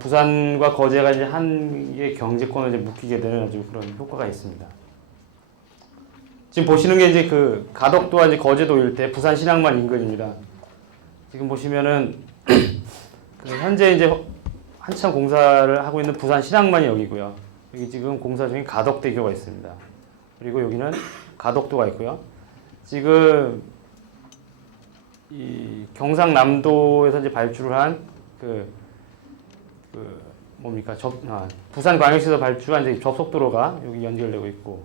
부산과 거제가 이제 한 개 경제권을 이제 묶이게 되는 아주 그런 효과가 있습니다. 지금 보시는 게 이제 그 가덕도와 이제 거제도 일대 부산 신항만 인근입니다. 지금 보시면은 그 현재 이제 한참 공사를 하고 있는 부산 신항만이 여기고요. 여기 지금 공사 중인 가덕대교가 있습니다. 그리고 여기는 가덕도가 있고요. 지금 이 경상남도에서 이제 발주를 한 뭡니까? 부산광역시에서 발주한 이제 접속도로가 여기 연결되고 있고,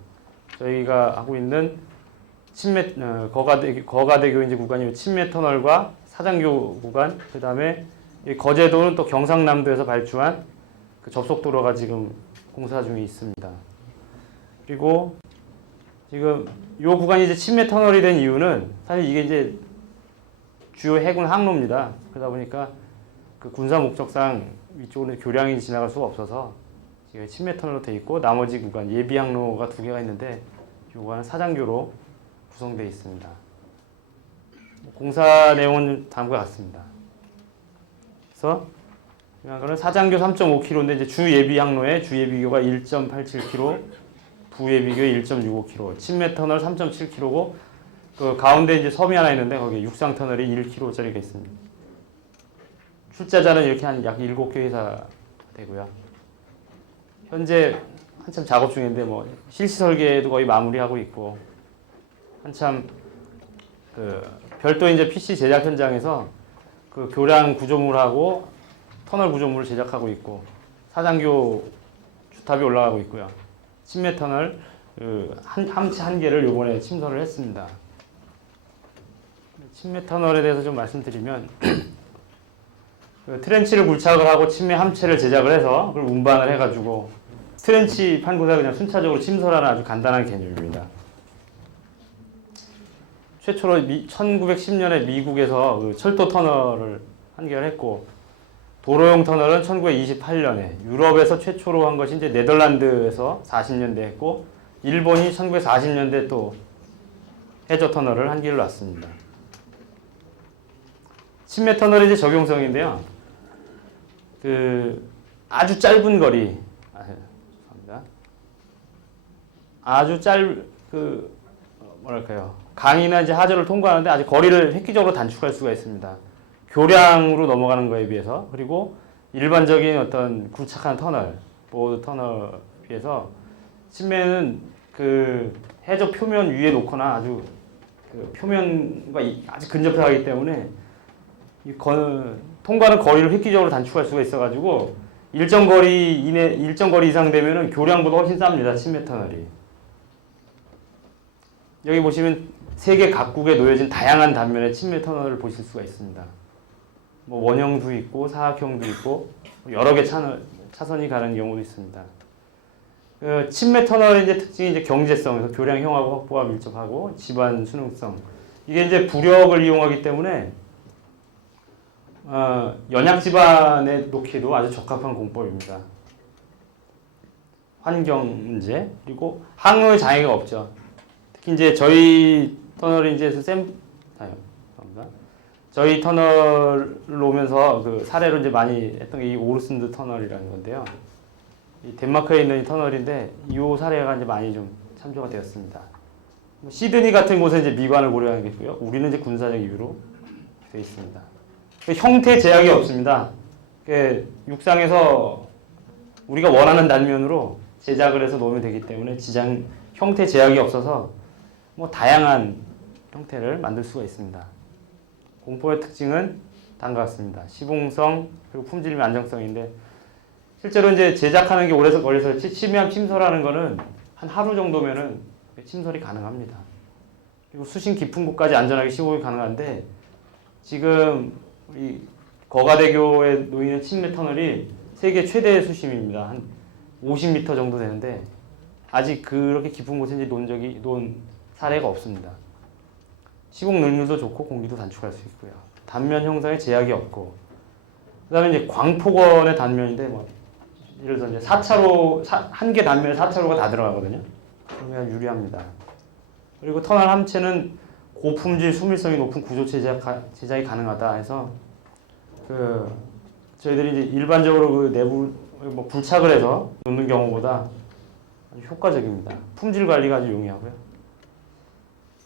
저희가 하고 있는 거가대교 이제 구간이 친매터널과 사장교 구간, 그 다음에 거제도는 또 경상남도에서 발주한 그 접속도로가 지금 공사 중에 있습니다. 그리고 지금 이 구간이 이제 친매터널이 된 이유는 사실 이게 이제 주요 해군 항로입니다. 그러다 보니까 그 군사 목적상 위쪽으로 교량이 지나갈 수가 없어서 지금 친매터널로 되어 있고, 나머지 구간 예비 항로가 2개가 있는데 이 구간은 사장교로 구성되어 있습니다. 공사 내용은 다음과 같습니다. 그래서 이거는 사장교 3.5km인데 이제 주 예비 항로에 주 예비교가 1.87km, 부 예비교 1.65km, 친매터널 3.7km고, 그 가운데 이제 섬이 하나 있는데 거기에 육상 터널이 1km짜리가 있습니다. 출자자는 이렇게 한 약 7개 회사 되고요. 현재 한참 작업 중인데 뭐 실시 설계도 거의 마무리하고 있고, 한참 그 별도 이제 PC 제작 현장에서 그 교량 구조물하고 터널 구조물을 제작하고 있고, 사장교 주탑이 올라가고 있고요. 친매 터널 함체 한 개를 이번에 침설을 했습니다. 친매 터널에 대해서 좀 말씀드리면 그 트렌치를 굴착을 하고 친매 함체를 제작을 해서 그걸 운반을 해가지고 트렌치 판구사 그냥 순차적으로 침설하는 아주 간단한 개념입니다. 최초로 1910년에 미국에서 그 철도 터널을 한결했고, 도로용 터널은 1928년에 유럽에서 최초로 한 것이 이제 네덜란드에서 40년대 했고, 일본이 1940년대 또 해저 터널을 한 길로 놨습니다. 친매 터널의 이제 적용성인데요. 그 아주 짧은 거리, 아주 뭐랄까요, 강이나 이제 하저를 통과하는데 아주 거리를 획기적으로 단축할 수가 있습니다. 교량으로 넘어가는 거에 비해서. 그리고 일반적인 어떤 굴착한 터널, 보드 터널에 비해서 친매는 그 해저 표면 위에 놓거나 아주 그 표면과 아주 근접해 가기 때문에 통과하는 거리를 획기적으로 단축할 수가 있어가지고 일정 거리 이상 되면은 교량보다 훨씬 쌉니다. 친매 터널이. 여기 보시면 세계 각국에 놓여진 다양한 단면의 친매 터널을 보실 수가 있습니다. 뭐 원형도 있고 사각형도 있고 여러 개 차선이 가는 경우도 있습니다. 그 친매 터널의 이제 특징이 이제 경제성에서 교량형하고 확보가 밀접하고 집안 수능성. 이게 이제 부력을 이용하기 때문에 연약 집안에 놓기도 아주 적합한 공법입니다. 환경 문제, 그리고 항로에 장애가 없죠. 특히 이제 저희 터널이 이제 저희 터널로 오면서 그 사례로 이제 많이 했던 게 이 오르슨드 터널이라는 건데요. 이 덴마크에 있는 이 터널인데 이 사례가 이제 많이 좀 참조가 되었습니다. 시드니 같은 곳에 이제 미관을 고려하는 게 있고요. 우리는 이제 군사적 이유로 되어 있습니다. 형태 제약이 없습니다. 육상에서 우리가 원하는 단면으로 제작을 해서 놓으면 되기 때문에 형태 제약이 없어서 뭐 다양한 형태를 만들 수가 있습니다. 공포의 특징은 다음과 같습니다. 시봉성, 그리고 품질 및 안정성인데, 실제로 이제 제작하는 게 오래 걸려서 침해함 침설하는 거는 한 하루 정도면은 침설이 가능합니다. 그리고 수심 깊은 곳까지 안전하게 시공이 가능한데, 지금 이 거가대교에 놓이는 친매 터널이 세계 최대 수심입니다. 한 50m 정도 되는데 아직 그렇게 깊은 곳에 이제 놓은 사례가 없습니다. 시공 능률도 좋고 공기도 단축할 수 있고요. 단면 형상에 제약이 없고, 그다음에 이제 광폭원의 단면인데 뭐 예를 들어 이제 4차로 한 개 단면에 4차로가 다 들어가거든요. 그러면 유리합니다. 그리고 터널 함체는 고품질 수밀성이 높은 구조 제작이 가능하다 해서 저희들이 이제 일반적으로 그 내부 뭐 불착을 해서 놓는 경우보다 아주 효과적입니다. 품질 관리가 아주 용이하고요.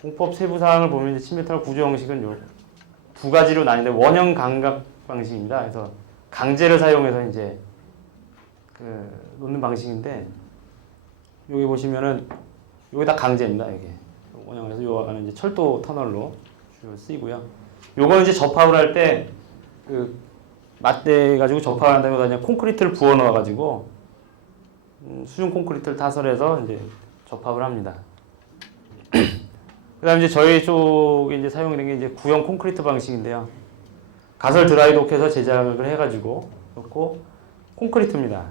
공법 세부 사항을 보면 이제 침뱉터널 구조 형식은 요 두 가지로 나뉘는데 원형 감각 방식입니다. 그래서 강제를 사용해서 이제 그 놓는 방식인데 여기 보시면은 여기 다 강제입니다. 이게 원형에서 요 안에 이제 철도 터널로 주로 쓰이고요. 요거는 이제 접합을 할 때 그 맞대 가지고 접합을 한다면 그냥 콘크리트를 부어 넣어 가지고 수중 콘크리트를 타설해서 이제 접합을 합니다. 그다음 이제 저희 쪽에 이제 사용된 게 이제 구형 콘크리트 방식인데요. 가설 드라이독해서 제작을 해가지고 넣고 콘크리트입니다.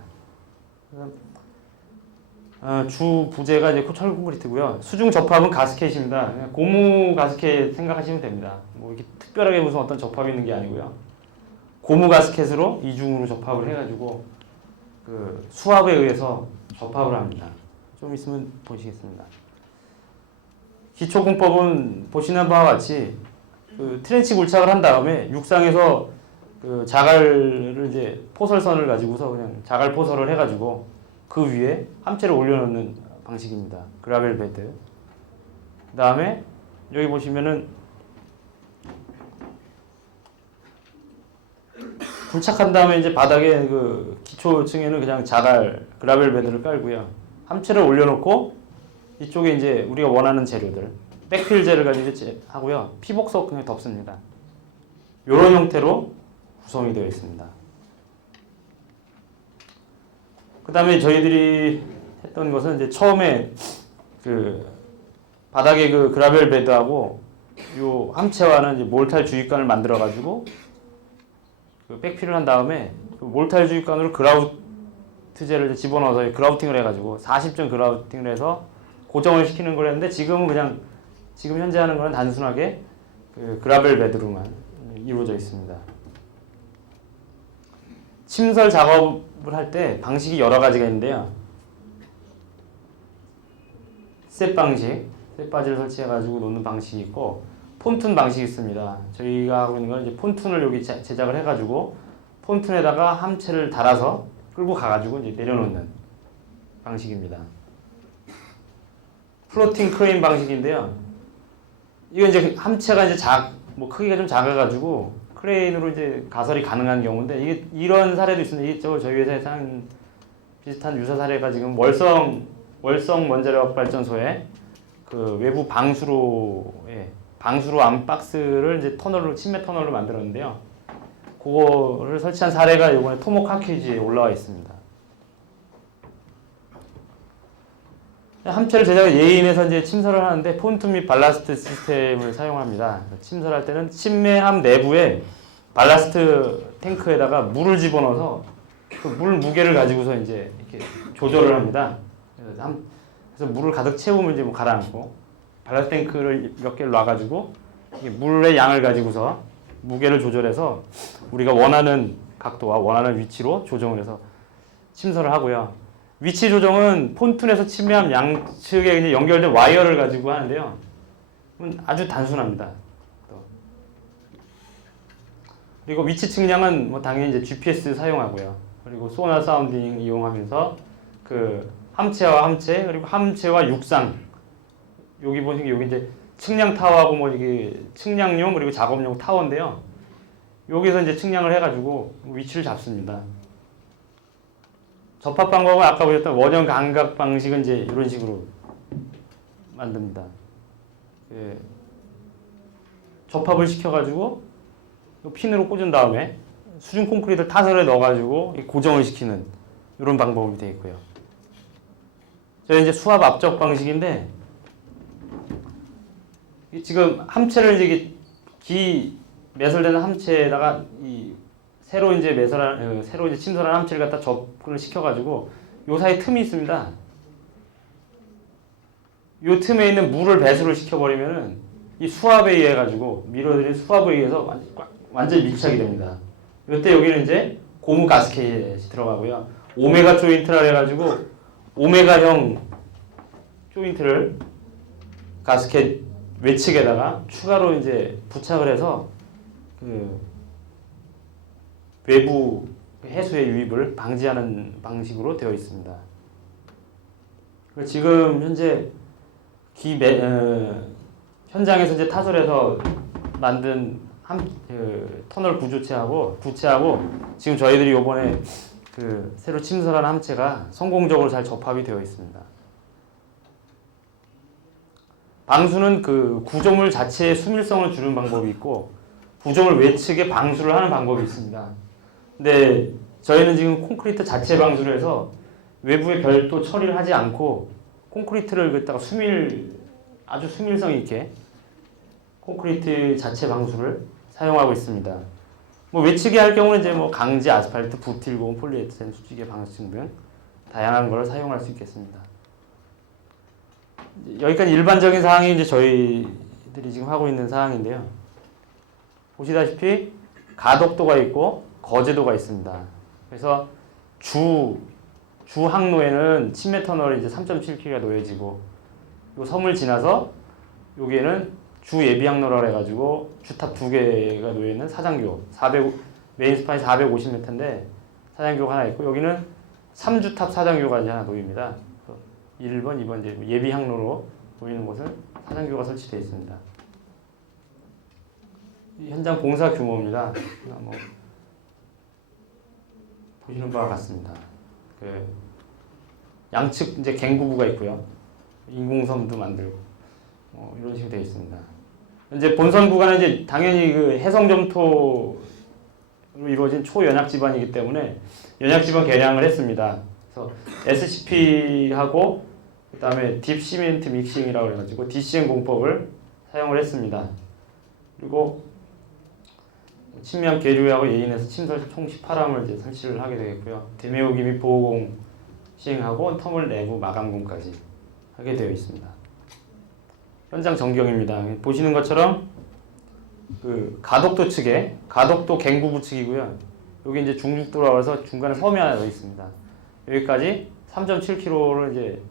주 부재가 이제 철 콘크리트고요. 수중 접합은 가스켓입니다. 그냥 고무 가스켓 생각하시면 됩니다. 뭐 이렇게 특별하게 무슨 어떤 접합이 있는 게 아니고요. 고무 가스켓으로 이중으로 접합을 해가지고 그 수압에 의해서 접합을 합니다. 좀 있으면 보시겠습니다. 기초공법은 보시는 바와 같이 그 트렌치 굴착을 한 다음에 육상에서 그 자갈을 이제 포설선을 가지고서 그냥 자갈 포설을 해가지고 그 위에 함체를 올려놓는 방식입니다. 그라벨 베드. 그 다음에 여기 보시면은 굴착한 다음에 이제 바닥에 그 기초층에는 그냥 자갈 그라벨 베드를 깔고요. 함체를 올려놓고 이쪽에 이제 우리가 원하는 재료들 백필제를 가지고 하고요. 피복석 그냥 덮습니다. 이런 형태로 구성이 되어 있습니다. 그 다음에 저희들이 했던 것은 이제 처음에 그 바닥에 그 그라벨 베드하고 요 함체와는 이제 몰탈 주입관을 만들어 가지고 그 백필을 한 다음에 그 몰탈 주입관으로 그라우트제를 집어넣어서 그라우팅을 해가지고 40점 그라우팅을 해서 고정을 시키는 걸 했는데 지금은 그냥 지금 현재 하는 거는 단순하게 그 그라벨 베드로만 이루어져 있습니다. 침설 작업을 할 때 방식이 여러 가지가 있는데요. 셋 방식, 셋바지를 설치해가지고 놓는 방식이 있고 폰툰 방식이 있습니다. 저희가 하고 있는 건 이제 폰툰을 여기 제작을 해가지고 폰툰에다가 함체를 달아서 끌고 가가지고 이제 내려놓는 방식입니다. 플로팅 크레인 방식인데요. 이건 이제 함체가 이제 뭐 크기가 좀 작아가지고 크레인으로 이제 가설이 가능한 경우인데 이게 이런 사례도 있습니다. 이게 저희 회사에서 한 비슷한 유사 사례가 지금 월성 원자력 발전소에 그 외부 방수로 안 박스를 이제 터널로 침매 터널로 만들었는데요. 그거를 설치한 사례가 이번에 토모카키지에 올라와 있습니다. 함체를 제작 예인해서 이제 침설을 하는데 폰툰 및 발라스트 시스템을 사용합니다. 침설할 때는 침매함 내부에 발라스트 탱크에다가 물을 집어넣어서 그 물 무게를 가지고서 이제 이렇게 조절을 합니다. 그래서 물을 가득 채우면 이제 뭐 가라앉고 발라스트 탱크를 몇 개를 놔가지고 물의 양을 가지고서 무게를 조절해서 우리가 원하는 각도와 원하는 위치로 조정을 해서 침설을 하고요. 위치 조정은 폰툰에서 침매함 양측에 이제 연결된 와이어를 가지고 하는데요. 아주 단순합니다. 그리고 위치 측량은 뭐 당연히 이제 GPS 사용하고요. 그리고 소나 사운딩 이용하면서 그 함체와 함체 그리고 함체와 육상 여기 보시면 여기 이제 측량 타워하고 뭐 이게 측량용 그리고 작업용 타워인데요. 여기서 이제 측량을 해가지고 위치를 잡습니다. 접합 방법은 아까 보셨던 원형 감각 방식은 이제 이런 식으로 만듭니다. 예. 접합을 시켜가지고 핀으로 꽂은 다음에 수중 콘크리트를 타설에 넣어가지고 고정을 시키는 이런 방법이 되어 있고요. 저희 이제 수압 압적 방식인데 지금 함체를 이제 기 매설되는 함체에다가 이 새로 이제 침설한 함체를 갖다 접근을 시켜가지고 요 사이 틈이 있습니다. 요 틈에 있는 물을 배수를 시켜버리면은 이 수압에 의해 가지고 밀어들인 수압에 의해서 완전히 밀착이 됩니다. 이때 여기는 이제 고무 가스켓이 들어가고요. 오메가 조인트라 해가지고 오메가형 조인트를 가스켓 외측에다가 추가로 이제 부착을 해서 그 외부 그 해수의 유입을 방지하는 방식으로 되어 있습니다. 지금 현재 현장에서 이제 타설해서 만든 터널 구조체하고 부체하고 지금 저희들이 이번에 새로 침설한 함체가 성공적으로 잘 접합이 되어 있습니다. 방수는 구조물 자체의 수밀성을 주는 방법이 있고 구조물 외측에 방수를 하는 방법이 있습니다. 근데 저희는 지금 콘크리트 자체 방수를 해서 외부에 별도 처리를 하지 않고 콘크리트를 갖다가 아주 수밀성 있게 콘크리트 자체 방수를 사용하고 있습니다. 뭐 외측에 할 경우는 이제 뭐 강지, 아스팔트, 부틸고온, 폴리에틸렌, 수직의 방수층 등 다양한 걸 사용할 수 있겠습니다. 여기까지 일반적인 사항이 이제 저희들이 지금 하고 있는 사항인데요. 보시다시피 가독도가 있고 거제도가 있습니다. 그래서 주 항로에는 침해 터널이 이제 3.7km가 놓여지고 요 섬을 지나서 여기에는 주 예비 항로라 해가지고 주탑 2개가 놓여 있는 사장교 메인 스판이 450m인데 사장교가 하나 있고 여기는 3주탑 사장교가 이제 하나 놓입니다. 1번, 2번 이제 예비 항로로 보이는 곳은 사장교가 설치되어 있습니다. 이 현장 공사 규모입니다. 뭐 보시는 바와 같습니다. 양측 이제 갱구부가 있고요. 인공섬도 만들고 이런 식으로 되어 있습니다. 이제 본선 구간은 이제 당연히 해성 점토로 이루어진 초연약 지반이기 때문에 연약 지반 개량을 했습니다. 그래서 SCP하고 그다음에 딥 시멘트 믹싱이라고 해가지고 DCM 공법을 사용을 했습니다. 그리고 침미한 계류하고 예인해서 침설 총 18함을 이제 설치를 하게 되겠고요. 대매우기 및 보호공 시행하고 터널 내부 마감공까지 하게 되어 있습니다. 현장 전경입니다. 보시는 것처럼 가독도 측에 가독도 갱구부 측이고요. 여기 이제 중죽도라고 해서 중간에 섬이 하나 더 있습니다. 여기까지 3.7km를 이제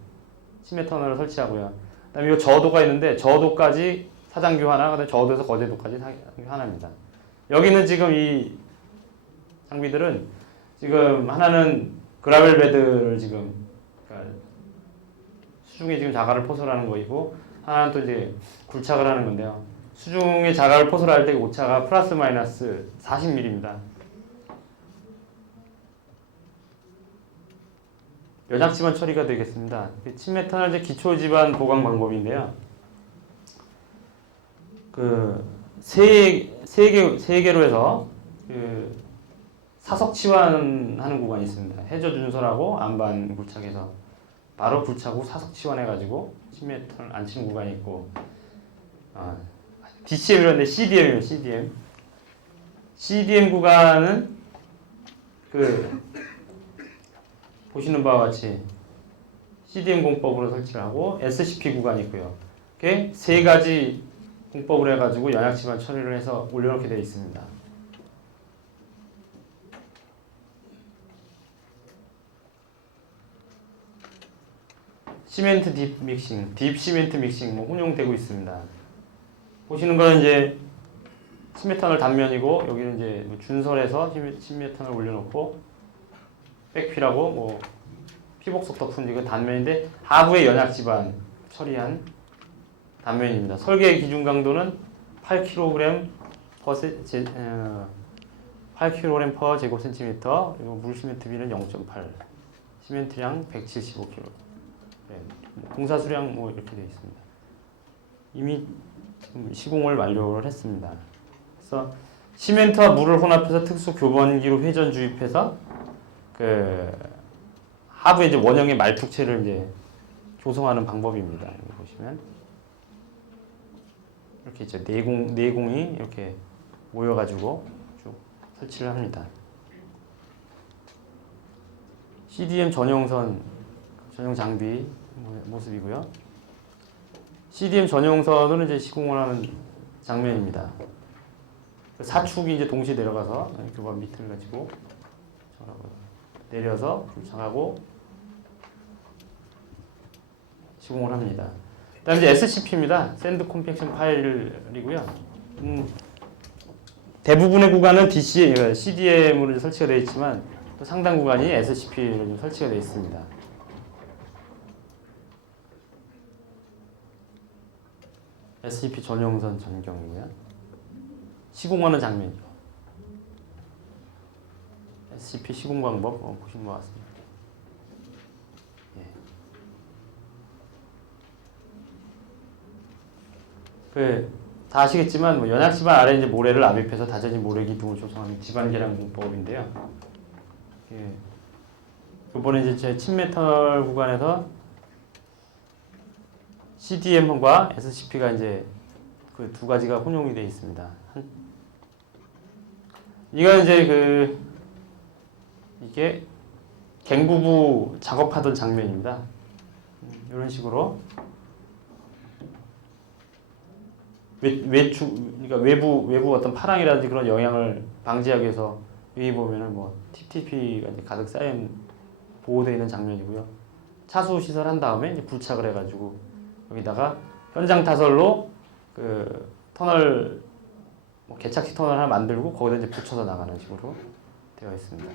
침해 터널을 설치하고요. 그다음에 이 저도가 있는데 저도까지 사장교 하나, 그다음에 저도에서 거제도까지 사장교 하나입니다. 여기는 지금 이 장비들은 지금 하나는 그라벨 베드를 지금 그러니까 수중에 지금 자갈을 포설하는 거이고 하나는 또 이제 굴착을 하는 건데요. 수중에 자갈을 포설할 때 오차가 플러스 마이너스 40mm입니다. 연약지반 처리가 되겠습니다. 침해 터널 기초 지반 보강 방법인데요. 세 개로 해서 사석 치환하는 구간이 있습니다. 해저 준설하고 안반 굴착해서 바로 굴착 후 사석 치환해가지고 침해 터널 안 치는 구간이 있고 DCM이라는데 CDM이에요. CDM 구간은 보시는 바와 같이 CDM 공법으로 설치를 하고 SCP 구간이 있고요. 이렇게 세 가지 공법을 해가지고 연약지반 처리를 해서 올려놓게 되어 있습니다. 시멘트 딥 믹싱, 딥 시멘트 믹싱 혼용되고 있습니다. 보시는 거는 이제 10m를 단면이고 여기는 이제 준설해서 10m를 올려놓고 백피라고 피복석 덮은 이거 단면인데 하부의 연약지반 처리한 단면입니다. 설계 기준 강도는 8kg per 제곱센티미터, 그리고 물 시멘트 비는 0.8, 시멘트량 175kg. 공사 수량 이렇게 되어 있습니다. 이미 시공을 완료를 했습니다. 그래서 시멘트와 물을 혼합해서 특수 교번기로 회전 주입해서 하부에 이제 원형의 말뚝체를 이제 조성하는 방법입니다. 여기 보시면 이렇게 이제 내공이 이렇게 모여가지고 쭉 설치를 합니다. CDM 전용 장비 모습이고요. CDM 전용선은 이제 시공을 하는 장면입니다. 사축이 이제 동시에 내려가서 교반 밑을 가지고 내려서 불착하고 시공을 합니다. 그다음 이제 SCP입니다. 샌드 컴팩션 파일이고요. 대부분의 구간은 CDM으로 설치가 되어 있지만 또 상당 구간이 SCP로 좀 설치가 되어 있습니다. SCP 전용선 전경이고요. 시공하는 장면이죠. SCP 시공 방법 보신 것 같습니다. 다 아시겠지만 뭐 연약 지반 아래 이제 모래를 압입해서 다져진 모래 기둥을 조성하는 지반 계량 공법인데요. 이번에 이제 제 침메탈 구간에서 CDM과 SCP가 이제 그 두 가지가 혼용이 되어 있습니다. 이건 이제 이게 갱부부 작업하던 장면입니다. 이런 식으로 그러니까 외부 어떤 파랑이라든지 그런 영향을 방지하기 위해서 여기 보면은 뭐 TTP가 이제 가득 쌓인 보호되어 있는 장면이고요. 차수 시설한 다음에 이제 부착을 해가지고 여기다가 현장 타설로 그 터널 뭐 개착식 터널 하나 만들고 거기다 이제 붙여서 나가는 식으로 되어 있습니다.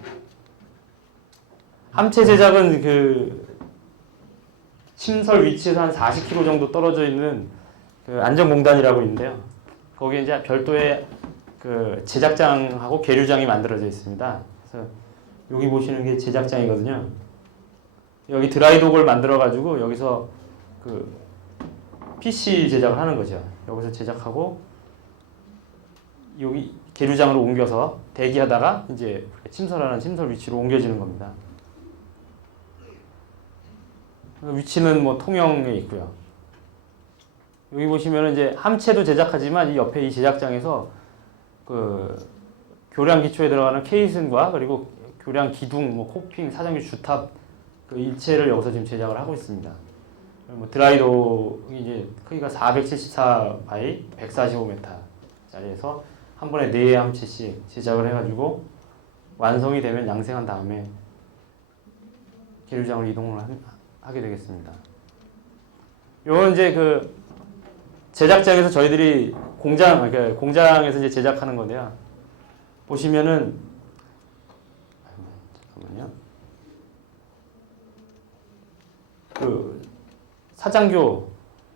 함체 제작은 그 침설 위치에서 한 40km 정도 떨어져 있는 그 안전공단이라고 있는데요. 거기에 이제 별도의 그 제작장하고 계류장이 만들어져 있습니다. 그래서 여기 보시는 게 제작장이거든요. 여기 드라이독을 만들어 가지고 여기서 그 PC 제작을 하는 거죠. 여기서 제작하고 여기 계류장으로 옮겨서 대기하다가 이제 침설 위치로 옮겨지는 겁니다. 위치는 뭐 통영에 있고요. 여기 보시면 이제 함체도 제작하지만 이 옆에 이 제작장에서 그 교량 기초에 들어가는 케이슨과 그리고 교량 기둥, 뭐 코핑, 사정기 주탑 그 일체를 여기서 지금 제작을 하고 있습니다. 뭐 드라이독이 이제 크기가 474 바이 145m짜리에서 한 번에 4개 함체씩 제작을 해가지고 완성이 되면 양생한 다음에 계류장으로 이동을 하게 되겠습니다. 요건 이제 그 제작장에서 저희들이 공장에서 이제 제작하는 건데요. 보시면은 잠깐만요. 그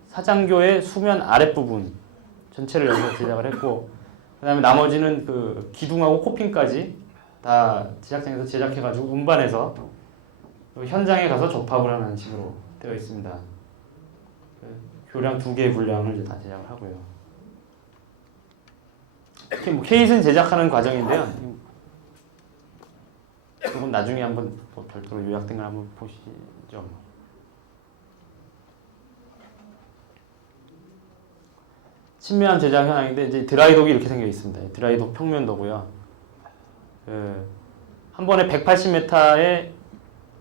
사장교의 수면 아랫부분 전체를 여기서 제작을 했고, 그다음에 나머지는 그 기둥하고 코핑까지 다 제작장에서 제작해가지고 운반해서 현장에 가서 접합을 하는 식으로 되어 있습니다. 교량 2개의 분량을 이제 다 제작을 하고요. 특히 뭐 케이슨 제작하는 과정인데요. 조금 나중에 한번 별도로 요약된 걸 한번 보시죠. 친밀한 제작 현황인데 이제 드라이독이 이렇게 생겨 있습니다. 드라이독 평면도고요. 한 번에 180m에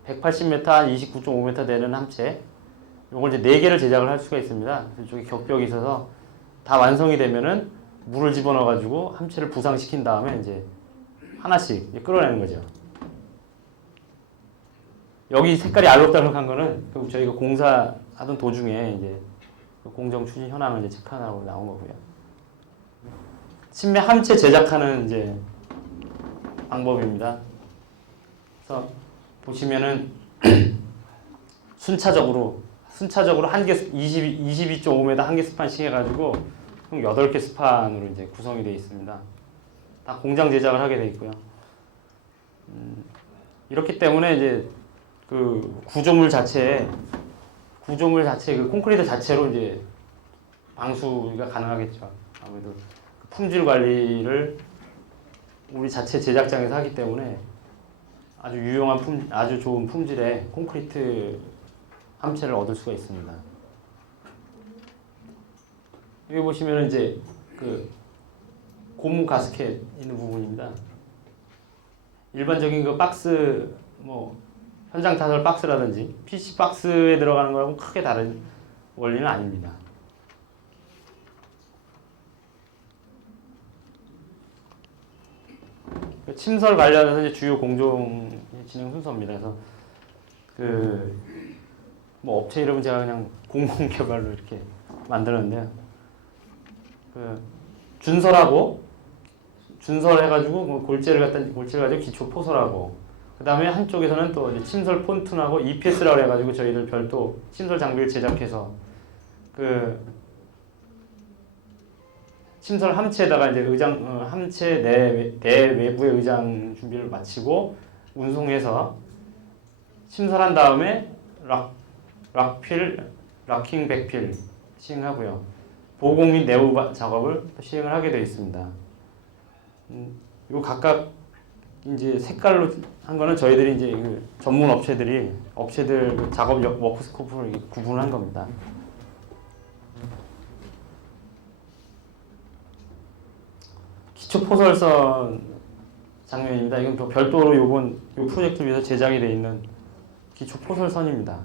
180m 한 29.5m 되는 함체. 요걸 이제 4개를 제작을 할 수가 있습니다. 이쪽에 격벽이 있어서 다 완성이 되면은 물을 집어넣어 가지고 함체를 부상시킨 다음에 이제 하나씩 이제 끌어내는 거죠. 여기 색깔이 알록달록한 거는 저희가 공사하던 도중에 이제 공정 추진 현황을 이제 체크하라고 나온 거고요. 침매 함체 제작하는 이제 방법입니다. 그래서 보시면은 순차적으로 한 개 22.5m 한 개 스판씩 해가지고 총 8개 스판으로 이제 구성이 되어 있습니다. 다 공장 제작을 하게 되어 있고요. 이렇기 때문에 이제 그 구조물 자체 그 콘크리트 자체로 이제 방수가 가능하겠죠. 아무래도 품질 관리를 우리 자체 제작장에서 하기 때문에 아주 유용한 아주 좋은 품질의 콘크리트 함체를 얻을 수가 있습니다. 여기 보시면 이제 그 고무 가스켓 있는 부분입니다. 일반적인 그 박스 뭐 현장 타설 박스라든지 PC 박스에 들어가는 거하고 크게 다른 원리는 아닙니다. 침설 관련해서 이제 주요 공정 진행 순서입니다. 그래서 뭐 업체 이름은 제가 그냥 공공개발로 이렇게 만들었는데요. 준설해가지고 뭐 골재를 가지고 기초 포설하고 그 다음에 한쪽에서는 또 이제 침설 폰툰하고 EPS라고 해가지고 저희들 별도 침설 장비를 제작해서 그 침설 함체에다가 이제 함체 내외부의 의장 준비를 마치고 운송해서 침설한 다음에 락킹 백필 시행하고요. 보공 및 내부 작업을 시행을 하게 되어 있습니다. 요 각각 이제 색깔로 한 거는 저희들이 이제 그 전문 업체들 그 작업 워크 스코프를 구분한 겁니다. 기초 포설선 장면입니다. 이건 또 별도로 요 프로젝트를 위해서 제작이 되어 있는 기초 포설선입니다.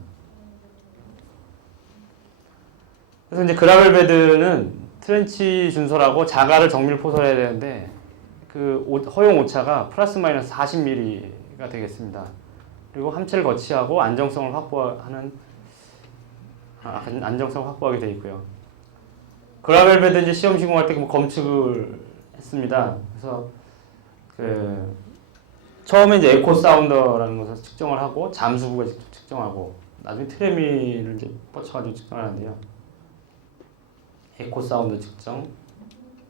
그래서 이제 그라벨 베드는 트렌치 준설하고 자갈을 정밀 포설해야 되는데 그 허용 오차가 플러스 마이너스 40mm가 되겠습니다. 그리고 함체를 거치하고 안정성을 확보하게 되어 있고요. 그라벨 베드 이제 시험 시공할 때 검측을 했습니다. 그래서 그 처음에 이제 에코 사운더라는 것을 측정을 하고 잠수부가 직접 측정하고 나중에 트레미를 이제 뻗쳐가지고 측정하는데요. 에코 사운드 측정,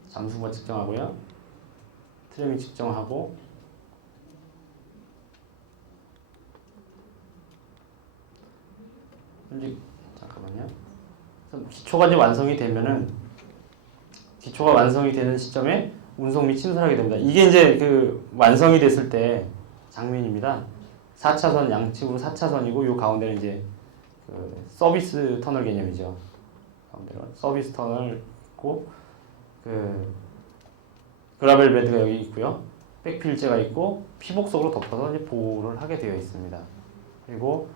잠수부가 측정하고요. 트레미 측정하고 이제 잠깐만요. 기초가 이제 완성이 되는 시점에 운송 및 침설하게 됩니다. 이게 이제 그 완성이 됐을 때 장면입니다. 4차선 양측으로 4차선이고 요 가운데는 이제 그 서비스 터널 개념이죠. 가운데로 서비스 터널 있고 그 그라벨 베드가 여기 있고요. 백필재가 있고 피복석으로 덮어서 이제 보호를 하게 되어 있습니다. 그리고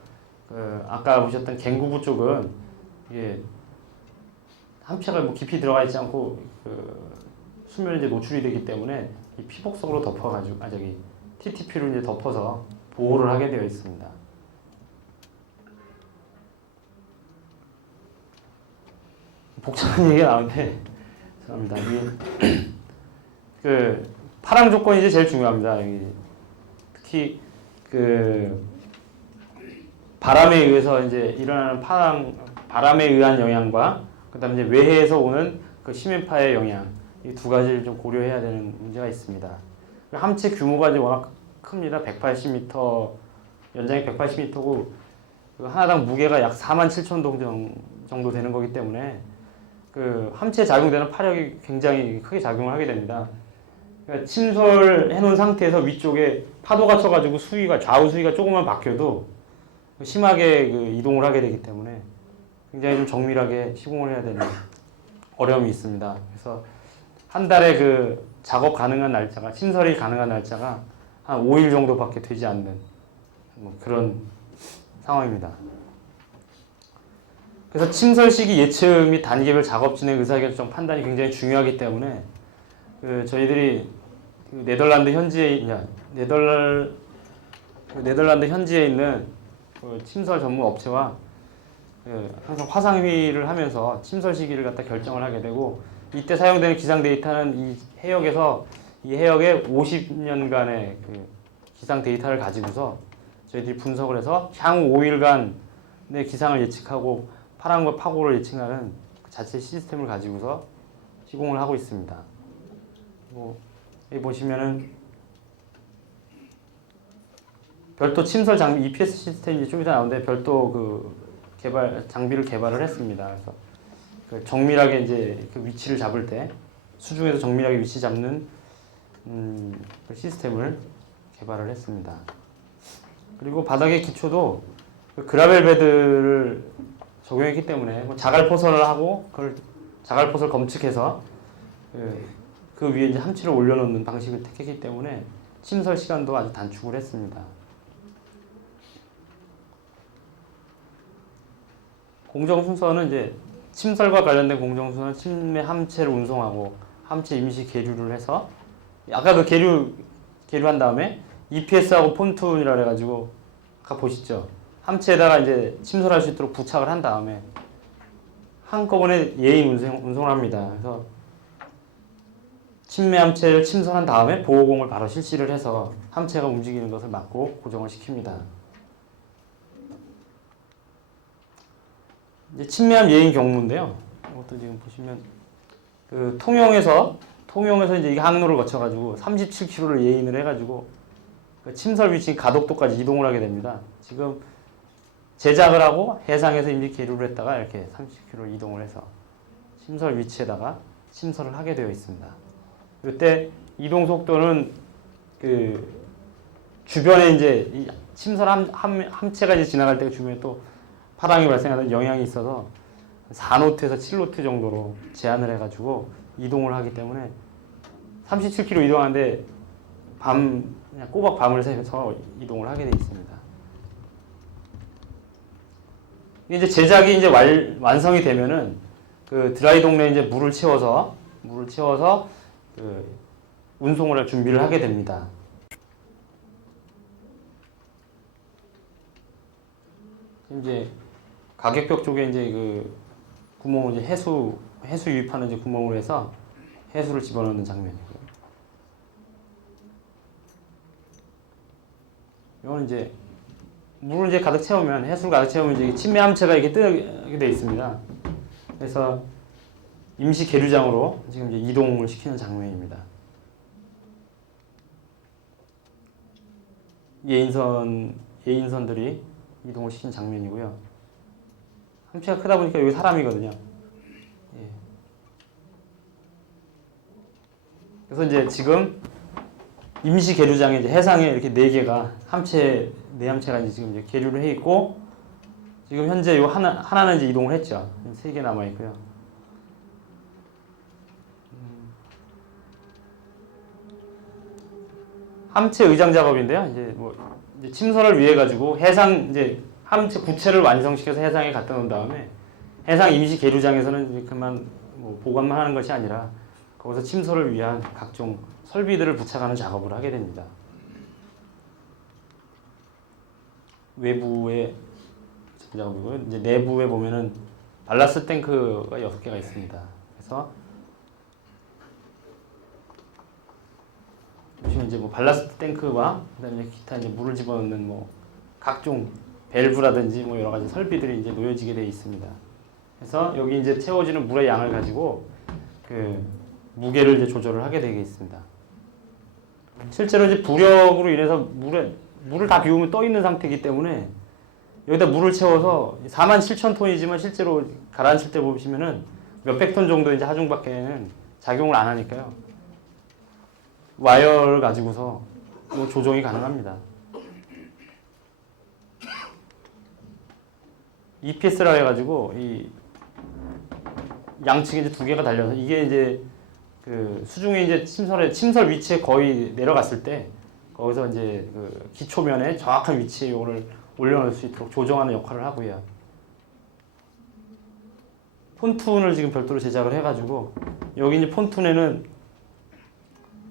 그 아까 보셨던 갱구부 쪽은 이게 함체가 뭐 깊이 들어가 있지 않고 그 수면에 이제 노출이 되기 때문에 이 피복석으로 덮어가지고 TTP로 이제 덮어서 보호를 하게 되어 있습니다. 복잡한 얘기가 나오는데 죄송합니다. 이게 그 파랑 조건이 이제 제일 중요합니다. 특히 그 바람에 의해서 이제 일어나는 바람에 의한 영향과 그다음에 이제 외해에서 오는 그 심해파의 영향 이 두 가지를 좀 고려해야 되는 문제가 있습니다. 함체 규모가 이제 워낙 큽니다. 180m 연장이 180m고 하나당 무게가 약 47,000동 정도 되는 거기 때문에 그 함체에 작용되는 파력이 굉장히 크게 작용을 하게 됩니다. 그러니까 침설해 놓은 상태에서 위쪽에 파도가 쳐가지고 좌우 수위가 조금만 바뀌어도 심하게 그 이동을 하게 되기 때문에 굉장히 좀 정밀하게 시공을 해야 되는 어려움이 있습니다. 그래서 한 달에 그 작업 가능한 날짜가 침설이 가능한 날짜가 한 5일 정도밖에 되지 않는 뭐 그런 상황입니다. 그래서 침설 시기 예측 및 단계별 작업 진행 의사결정 판단이 굉장히 중요하기 때문에 그 저희들이 그 네덜란드 현지에 있는 그 침설 전문 업체와 항상 화상회의를 하면서 침설 시기를 갖다 결정을 하게 되고 이때 사용되는 기상 데이터는 이 해역의 50년간의 그 기상 데이터를 가지고서 저희들이 분석을 해서 향후 5일간의 기상을 예측하고 파랑과 파고를 예측하는 그 자체 시스템을 가지고서 시공을 하고 있습니다. 여기 보시면은 별도 침설 장비 EPS 시스템이 좀 이따 나오는데 별도 그 장비를 개발을 했습니다. 그래서 그 정밀하게 이제 그 위치를 잡을 때 수중에서 정밀하게 위치 잡는 그 시스템을 개발을 했습니다. 그리고 바닥의 기초도 그 그라벨 베드를 적용했기 때문에 자갈 포설을 하고 그걸 자갈 포설 검측해서 그 위에 이제 함체를 올려놓는 방식을 택했기 때문에 침설 시간도 아주 단축을 했습니다. 공정 순서는 이제 침설과 관련된 공정 순서는 침내 함체를 운송하고 함체 임시 계류를 해서 아까 그 계류한 다음에 EPS하고 폰툰이라 그래가지고 아까 보시죠. 함체에다가 이제 침설할 수 있도록 부착을 한 다음에 한꺼번에 예인 운송을 합니다. 그래서 침매 함체를 침설한 다음에 보호공을 바로 실시를 해서 함체가 움직이는 것을 막고 고정을 시킵니다. 이제 침매함 예인 경무인데요. 이것도 지금 보시면 그 통영에서 이제 이 항로를 거쳐가지고 37km를 예인을 해가지고 그 침설 위치 가덕도까지 이동을 하게 됩니다. 지금 제작을 하고 해상에서 임시 계류를 했다가 이렇게 30km 이동을 해서 침설 위치에다가 침설을 하게 되어 있습니다. 이때 이동 속도는 그 주변에 이제 이 침설 함체가 이제 지나갈 때 주변에 또 파랑이 발생하는 영향이 있어서 4노트에서 7노트 정도로 제한을 해가지고 이동을 하기 때문에 37km 이동하는데 그냥 꼬박 밤을 새서 이동을 하게 되어 있습니다. 이제 제작이 이제 완성이 되면은 그 드라이 동네에 이제 물을 채워서 그 운송을 할 준비를 하게 됩니다. 이제 가격벽 쪽에 이제 그 구멍을 이제 해수 유입하는 이제 구멍을 해서 해수를 집어넣는 장면이고요. 이거는 이제 물을 이제 가득 채우면 해수를 가득 채우면 이제 침매 함체가 이렇게 뜨게 돼 있습니다. 그래서 임시 계류장으로 지금 이제 이동을 시키는 장면입니다. 예인선들이 이동을 시키는 장면이고요. 함체가 크다 보니까 여기 사람이거든요. 예. 그래서 이제 지금 임시 계류장에 이제 해상에 이렇게 4개가 네 함체가 이제 지금 이제 계류를 해 있고, 지금 현재 요 하나는 이제 이동을 했죠. 3개 남아 있고요. 함체 의장 작업인데요. 이제 침설을 위해 가지고 해상 이제 함체 구체를 완성시켜서 해상에 갖다 놓은 다음에 해상 임시 계류장에서는 이제 그만 보관만 하는 것이 아니라 거기서 침설을 위한 각종 설비들을 부착하는 작업을 하게 됩니다. 외부의 작업이고요. 이제 내부에 보면은 발라스트 탱크가 6개가 있습니다. 그래서 보시면 이제 발라스트 탱크와 그다음에 기타 이제 물을 집어넣는 각종 밸브라든지 여러 가지 설비들이 이제 놓여지게 되어 있습니다. 그래서 여기 이제 채워지는 물의 양을 가지고 그 무게를 이제 조절을 하게 되겠습니다. 실제로 이제 부력으로 인해서 물을 다 비우면 떠 있는 상태이기 때문에 여기다 물을 채워서 47,000톤이지만 실제로 가라앉힐 때 보시면은 몇백 톤 정도 이제 하중밖에는 작용을 안 하니까요. 와이어를 가지고서 조정이 가능합니다. EPS라 해가지고 이 양측에 이제 2개가 달려서 이게 이제 그 수중에 이제 침설 위치에 거의 내려갔을 때 거기서 이제 그 기초면에 정확한 위치에 이거를 올려놓을 수 있도록 조정하는 역할을 하고요. 폰툰을 지금 별도로 제작을 해가지고 여기 이제 폰툰에는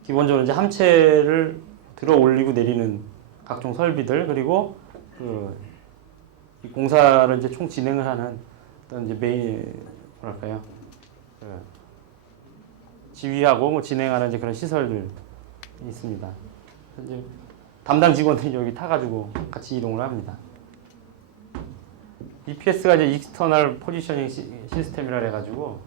기본적으로 이제 함체를 들어 올리고 내리는 각종 설비들, 그리고 이 공사를 이제 총 진행을 하는 어떤 이제 지휘하고 진행하는 이제 그런 시설들이 있습니다. 이제 담당 직원들이 여기 타가지고 같이 이동을 합니다. EPS가 이제 익스터널 포지셔닝 시스템이라 해가지고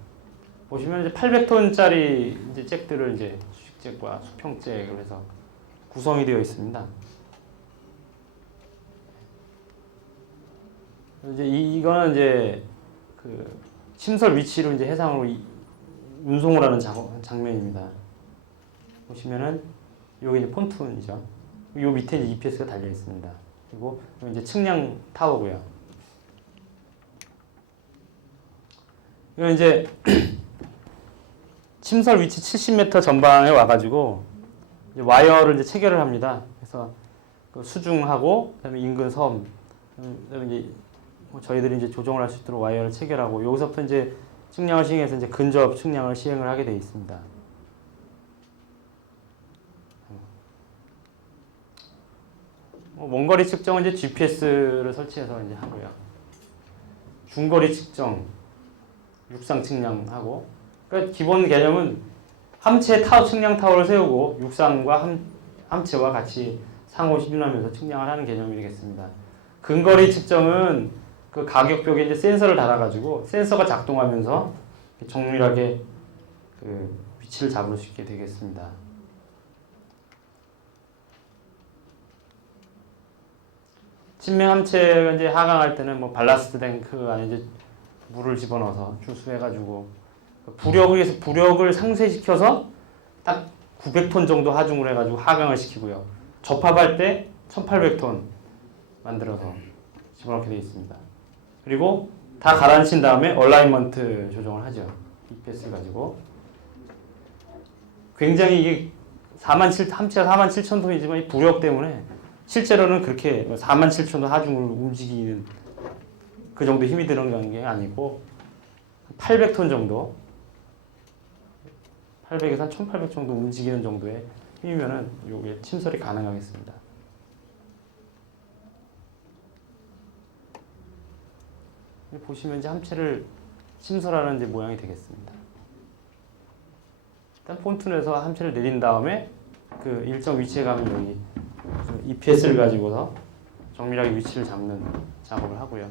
보시면 이제 800톤짜리 이제 잭들을 이제 수직잭과 수평잭을 해서 구성이 되어 있습니다. 이제 이거는 이제 그 침설 위치로 이제 해상으로 운송을 하는 장면입니다. 보시면은 여기 이제 폰툰이죠. 요 밑에 이제 EPS가 달려 있습니다. 그리고 이제 측량 타워고요. 이건 이제 침설 위치 70m 전방에 와가지고 이제 와이어를 이제 체결을 합니다. 그래서 그 수중하고 그다음에 인근 섬, 그다음에 이제 저희들이 이제 조정을 할 수 있도록 와이어를 체결하고 여기서부터 이제 측량을 시행해서 이제 근접 측량을 시행을 하게 되어 있습니다. 원거리 측정은 이제 GPS를 설치해서 이제 하고요. 중거리 측정, 육상 측량하고, 그러니까 기본 개념은 함체 측량 타워를 세우고 육상과 함체와 같이 상호 실현하면서 측량을 하는 개념이 되겠습니다. 근거리 측정은 그 가격벽에 이제 센서를 달아가지고 센서가 작동하면서 정밀하게 그 위치를 잡을 수 있게 되겠습니다. 침맹 함체가 이제 하강할 때는 뭐 발라스트 탱크 안에 이제 물을 집어넣어서 주수해가지고 부력을 상쇄시켜서 딱 900톤 정도 하중을 해가지고 하강을 시키고요. 접합할 때 1800톤 만들어서 집어넣게 되어 있습니다. 그리고 다 가라앉힌 다음에 얼라이먼트 조정을 하죠. EPS를 가지고. 굉장히 이게 함체가 47,000톤이지만 이 부력 때문에 실제로는 그렇게 47,000톤 하중을 움직이는 그 정도 힘이 들어간 게 아니고 800톤 정도 800에서 한 1800 정도 움직이는 정도의 힘이면은 요게 침설이 가능하겠습니다. 보시면 이제 함체를 침설하는 이제 모양이 되겠습니다. 일단 폰툰에서 함체를 내린 다음에 그 일정 위치에 가면 여기 EPS를 가지고서 정밀하게 위치를 잡는 작업을 하고요.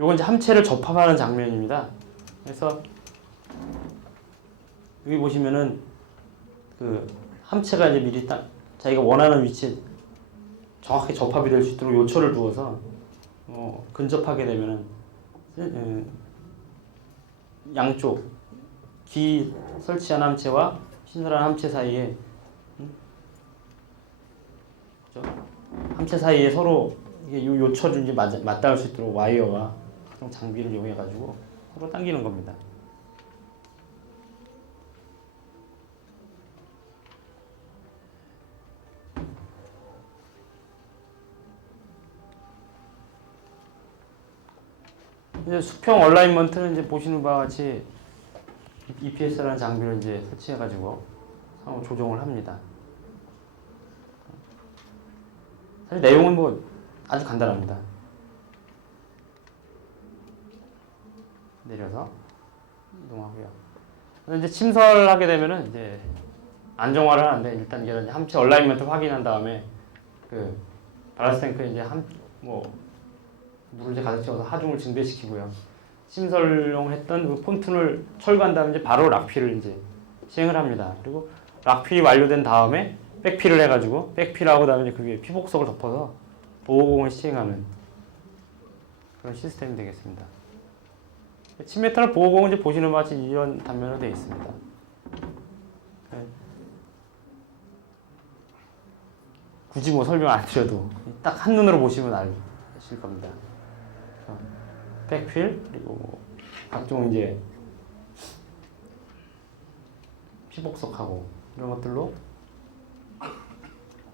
요건 이제 함체를 접합하는 장면입니다. 그래서 여기 보시면은 그 함체가 이제 미리 딱 자기가 원하는 위치에 정확히 접합이 될 수 있도록 요철을 두어서 근접하게 되면은 양쪽 기 설치한 함체와 신설한 함체 사이에 함체 사이에 서로 이게 요철을 이제 맞닿을 수 있도록 와이어와 그런 장비를 이용해 가지고 서로 당기는 겁니다. 이제 수평 얼라인먼트는 이제 보시는 바와 같이 EPS라는 장비를 이제 설치해 가지고 상호 조정을 합니다. 사실 내용은 뭐 아주 간단합니다. 내려서 이동하고요. 이제 침설하게 되면은 이제 안정화를 하는데 일단 이제 함체 얼라인먼트 확인한 다음에 그 발라스트 탱크에 이제 물을 이제 가득 채워서 하중을 증대시키고요. 침설용 했던 그 폰툰을 철거한 다음에 이제 바로 락필을 이제 시행을 합니다. 그리고 락필이 완료된 다음에 백필을 해가지고 백필하고 그다음에 이제 그게 피복석을 덮어서 보호공을 시행하는 그런 시스템이 되겠습니다. 침메탈 보호공은 이제 보시는 바와 같이 이런 단면으로 되어 있습니다. 굳이 뭐 설명 안 드려도 딱 한눈으로 보시면 아실 겁니다. 백필 그리고 뭐 각종 이제 피복석하고 이런 것들로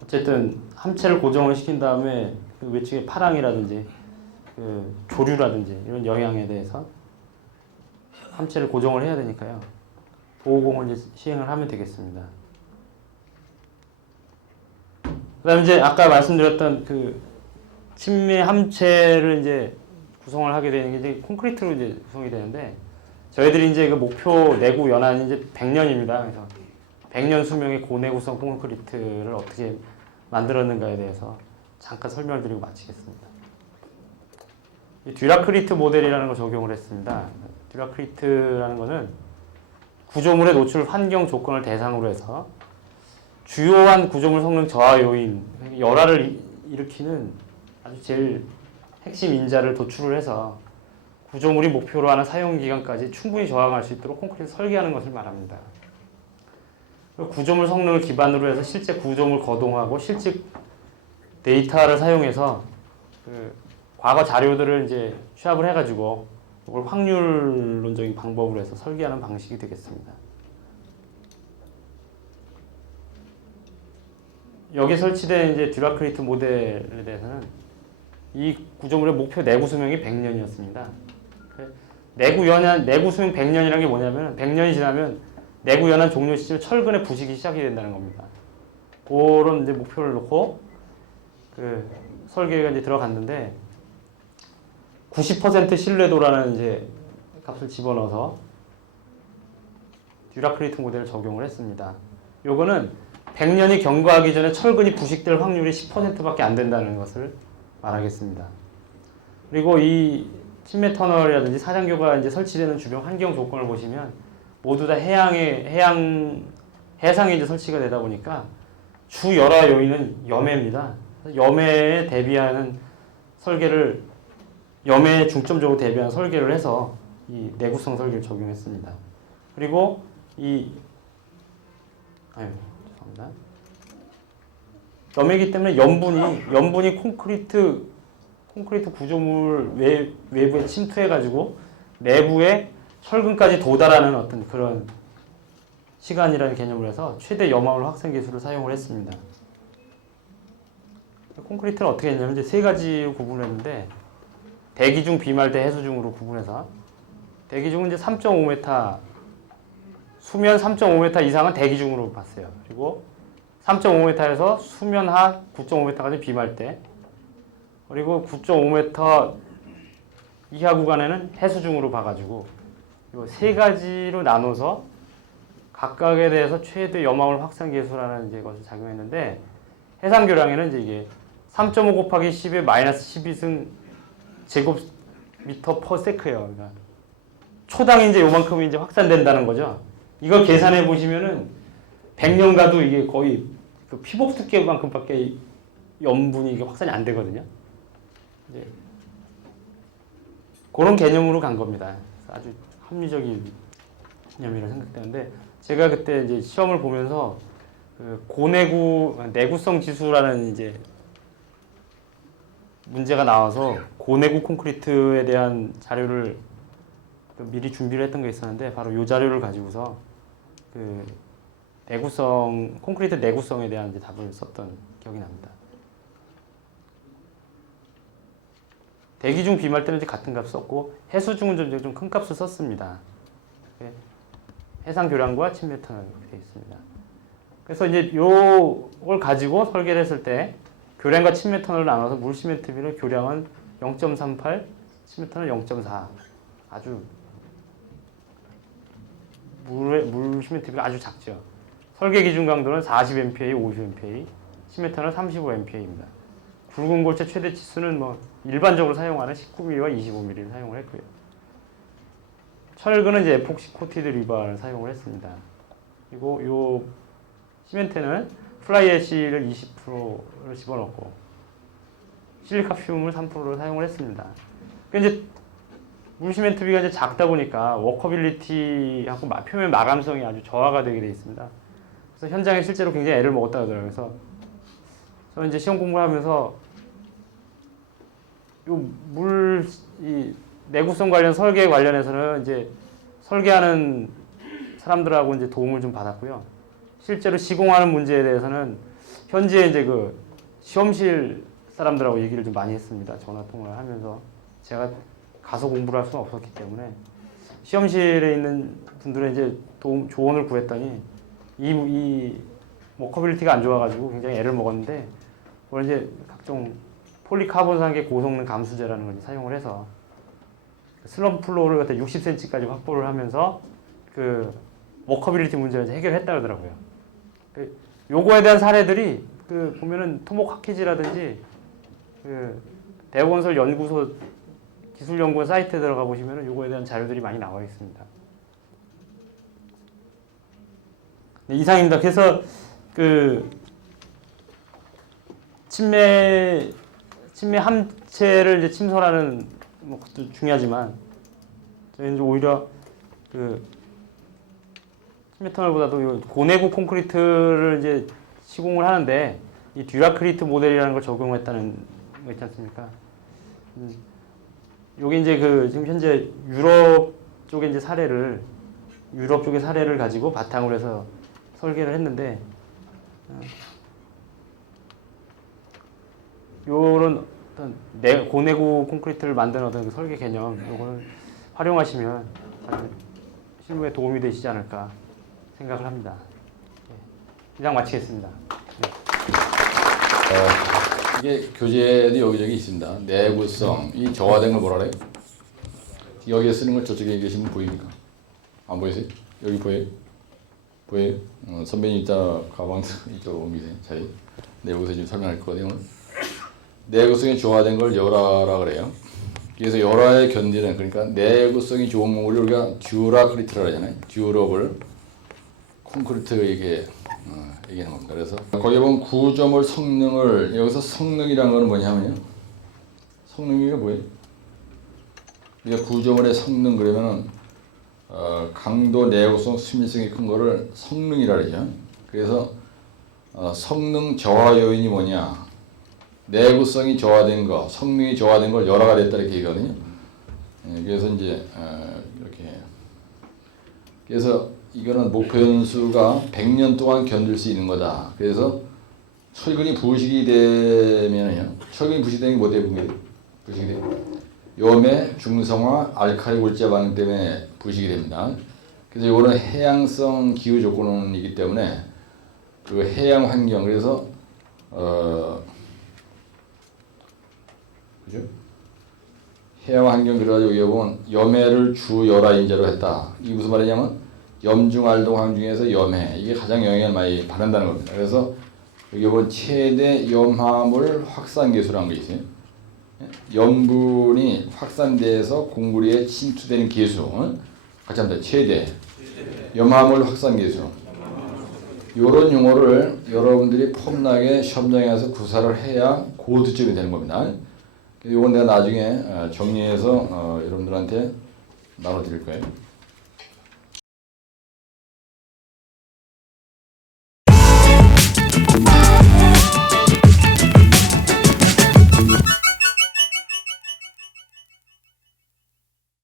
어쨌든 함체를 고정을 시킨 다음에 그 외측의 파랑이라든지 그 조류라든지 이런 영향에 대해서 함체를 고정을 해야 되니까요. 보호공을 이제 시행을 하면 되겠습니다. 그다음에 이제 아까 말씀드렸던 그 침매 함체를 이제 구성을 하게 되는 게 이제 콘크리트로 이제 구성이 되는데 저희들이 이제 그 목표 내구 연한이 이제 100년입니다. 그래서 100년 수명의 고내구성 콘크리트를 어떻게 만들었는가에 대해서 잠깐 설명을 드리고 마치겠습니다. 듀라크리트 모델이라는 걸 적용을 했습니다. 듀라크리트라는 것은 구조물의 노출 환경 조건을 대상으로 해서 주요한 구조물 성능 저하 요인, 열화를 일으키는 아주 제일 핵심 인자를 도출을 해서 구조물이 목표로 하는 사용 기간까지 충분히 저항할 수 있도록 콘크리트 설계하는 것을 말합니다. 구조물 성능을 기반으로 해서 실제 구조물 거동하고 실제 데이터를 사용해서 그 과거 자료들을 이제 취합을 해가지고 이걸 확률론적인 방법으로 해서 설계하는 방식이 되겠습니다. 여기 설치된 이제 듀라크리트 모델에 대해서는 이 구조물의 목표 내구 수명이 100년이었습니다. 내구 수명 100년이라는 게 뭐냐면 100년이 지나면 내구 연한 종료 시점 철근의 부식이 시작이 된다는 겁니다. 그런 이제 목표를 놓고 그 설계가 이제 들어갔는데 90% 신뢰도라는 이제 값을 집어넣어서 듀라크리트 모델을 적용을 했습니다. 요거는 100년이 경과하기 전에 철근이 부식될 확률이 10%밖에 안 된다는 것을 말하겠습니다. 그리고 이 침매 터널이라든지 사장교가 이제 설치되는 주변 환경 조건을 보시면 모두 다 해상에 이제 설치가 되다 보니까 주 열화 요인은 염해입니다. 염해에 대비하는 설계를 염해에 중점적으로 대비한 설계를 해서 이 내구성 설계를 적용했습니다. 그리고 죄송합니다. 염해이기 때문에 염분이 콘크리트 구조물 외부에 침투해가지고 내부에 철근까지 도달하는 어떤 그런 시간이라는 개념을 해서 최대 염화물 확산 기술을 사용을 했습니다. 콘크리트를 어떻게 했냐면 이제 세 가지로 구분을 했는데 대기중, 비말대, 해수중으로 구분해서 대기중은 이제 3.5m 수면 3.5m 이상은 대기중으로 봤어요. 그리고 3.5m에서 수면 하 9.5m까지 비말대, 그리고 9.5m 이하 구간에는 해수중으로 봐가지고 이 세 가지로 나눠서 각각에 대해서 최대 염화물 확산 계수라는 이제 것을 작용했는데 해상교량에는 이제 이게 3.5 곱하기 10의 마이너스 12승 제곱미터 퍼 세크예요. 그러니까 초당 이제 요만큼이 이제 확산된다는 거죠. 이걸 계산해 보시면은 100년 가도 이게 거의 그 피복 두께만큼밖에 염분이 이게 확산이 안 되거든요. 이제 그런 개념으로 간 겁니다. 아주 합리적인 개념이라고 생각되는데 제가 그때 이제 시험을 보면서 그 내구성 지수라는 이제 문제가 나와서 고내구 콘크리트에 대한 자료를 미리 준비를 했던 게 있었는데 바로 이 자료를 가지고서 그 콘크리트 내구성에 대한 이제 답을 썼던 기억이 납니다. 대기중 비말 때는 이제 같은 값 썼고 해수중은 좀 큰 값을 썼습니다. 해상 교량과 침매 터널 이렇게 되어 있습니다. 그래서 이제 요걸 가지고 설계를 했을 때 교량과 침매 터널을 나눠서 물 시멘트비를 교량은 0.38, 침매 터널 0.4. 아주 물 시멘트비가 아주 작죠. 설계 기준 강도는 40MPa, 50MPa, 침매 터널 35MPa입니다. 굵은 골재 최대 치수는 뭐 일반적으로 사용하는 19mm와 25mm를 사용을 했고요. 철근은 이제 에폭시 코티드 리바를 사용을 했습니다. 그리고 요 시멘트는 플라이 애쉬를 20%를 집어넣고 실리카 퓨움을 3%를 사용을 했습니다. 그러니까 이제 물 시멘트비가 이제 작다 보니까 워커빌리티하고 표면 마감성이 아주 저하가 되게 되어 있습니다. 그래서 현장에 실제로 굉장히 애를 먹었다 하더라고요. 그래서 저는 이제 시험 공부를 하면서 이 내구성 관련 설계 관련해서는 이제 설계하는 사람들하고 이제 도움을 좀 받았고요. 실제로 시공하는 문제에 대해서는 현지에 이제 그 시험실 사람들하고 얘기를 좀 많이 했습니다. 전화 통화를 하면서 제가 가서 공부를 할 수는 없었기 때문에 시험실에 있는 분들의 이제 조언을 구했더니 이 워커빌리티가 안 좋아가지고 굉장히 애를 먹었는데 그걸 이제 각종 폴리카본산계 고성능 감수제라는 걸 사용을 해서 슬럼프 플로우를 갖다 60cm까지 확보를 하면서 그 워커빌리티 문제를 해결했다 그러더라고요. 요거에 대한 사례들이 그 보면은 토목 학키지라든지 그 대우건설 연구소 기술연구원 사이트에 들어가 보시면은 요거에 대한 자료들이 많이 나와 있습니다. 네, 이상입니다. 그래서 그 침매 함체를 이제 침설하는 것도 중요하지만 저희는 오히려 그 침매 터널보다도 고내구 콘크리트를 이제 시공을 하는데 이 듀라크리트 모델이라는 걸 적용했다는 거 있지 않습니까? 요게 이제 그 지금 현재 유럽 쪽의 사례를 가지고 바탕으로 해서 설계를 했는데 요런 어떤 고내구 콘크리트를 만드는 어떤 그 설계 개념 요거를 활용하시면 실무에 도움이 되시지 않을까 생각을 합니다. 이상 마치겠습니다. 네. 이게 교재도 여기저기 있습니다. 내구성, 이 저하된 걸 뭐라 그래요? 여기에 쓰는 걸 저쪽에 계시면 보입니까? 안 보이세요? 여기 보여요? 보여요? 선배님 이따 가방 이쪽으로 옮기세요. 자리. 네, 여기서 지금 설명할 거거든요. 내구성이 조화된 걸 열화라 그래요. 그래서 열화에 견디는, 그러니까 내구성이 좋은 걸 우리가 듀라크리트라 하잖아요. 듀러블 콘크리트 이게 얘기하는 겁니다. 그래서 거기에 보면 구조물 성능을, 여기서 성능이라는 거는 뭐냐면요. 성능이 뭐예요? 우리가 구조물의 성능 그러면은 강도, 내구성, 수밀성이 큰 거를 성능이라 그러죠. 그래서 성능 저하 요인이 뭐냐? 내구성이 저하된 거, 성능이 저하된 걸 열화가 됐다 이렇게 얘기하거든요. 그래서 이제 이렇게, 그래서 이거는 목표 연수가 100년 동안 견딜 수 있는 거다. 그래서 철근이 부식이 되면요, 철근이 부식되는 게 뭐 때문에 부식이 돼요? 염해, 중성화, 알칼리 골자 반응 때문에 부식이 됩니다. 그래서 이거는 해양성 기후 조건이기 때문에 그 해양 환경, 그래서 그죠? 해양 환경, 그래가지고 여기 보면 염해를 주 열화 인자로 했다. 이게 무슨 말이냐면 염중알동 환 중에서 염해, 이게 가장 영향을 많이 받는다는 겁니다. 그래서 여기 보면 최대 염화물 확산 계수라는 게 있어요. 염분이 확산돼서 공구리에 침투되는 계수, 같이 합니다. 최대 염화물 확산 계수. 이런 용어를 여러분들이 폼나게 시험장에 가서 구사를 해야 고득점이 되는 겁니다. 이건 내가 나중에 정리해서 여러분들한테 나눠드릴 거예요.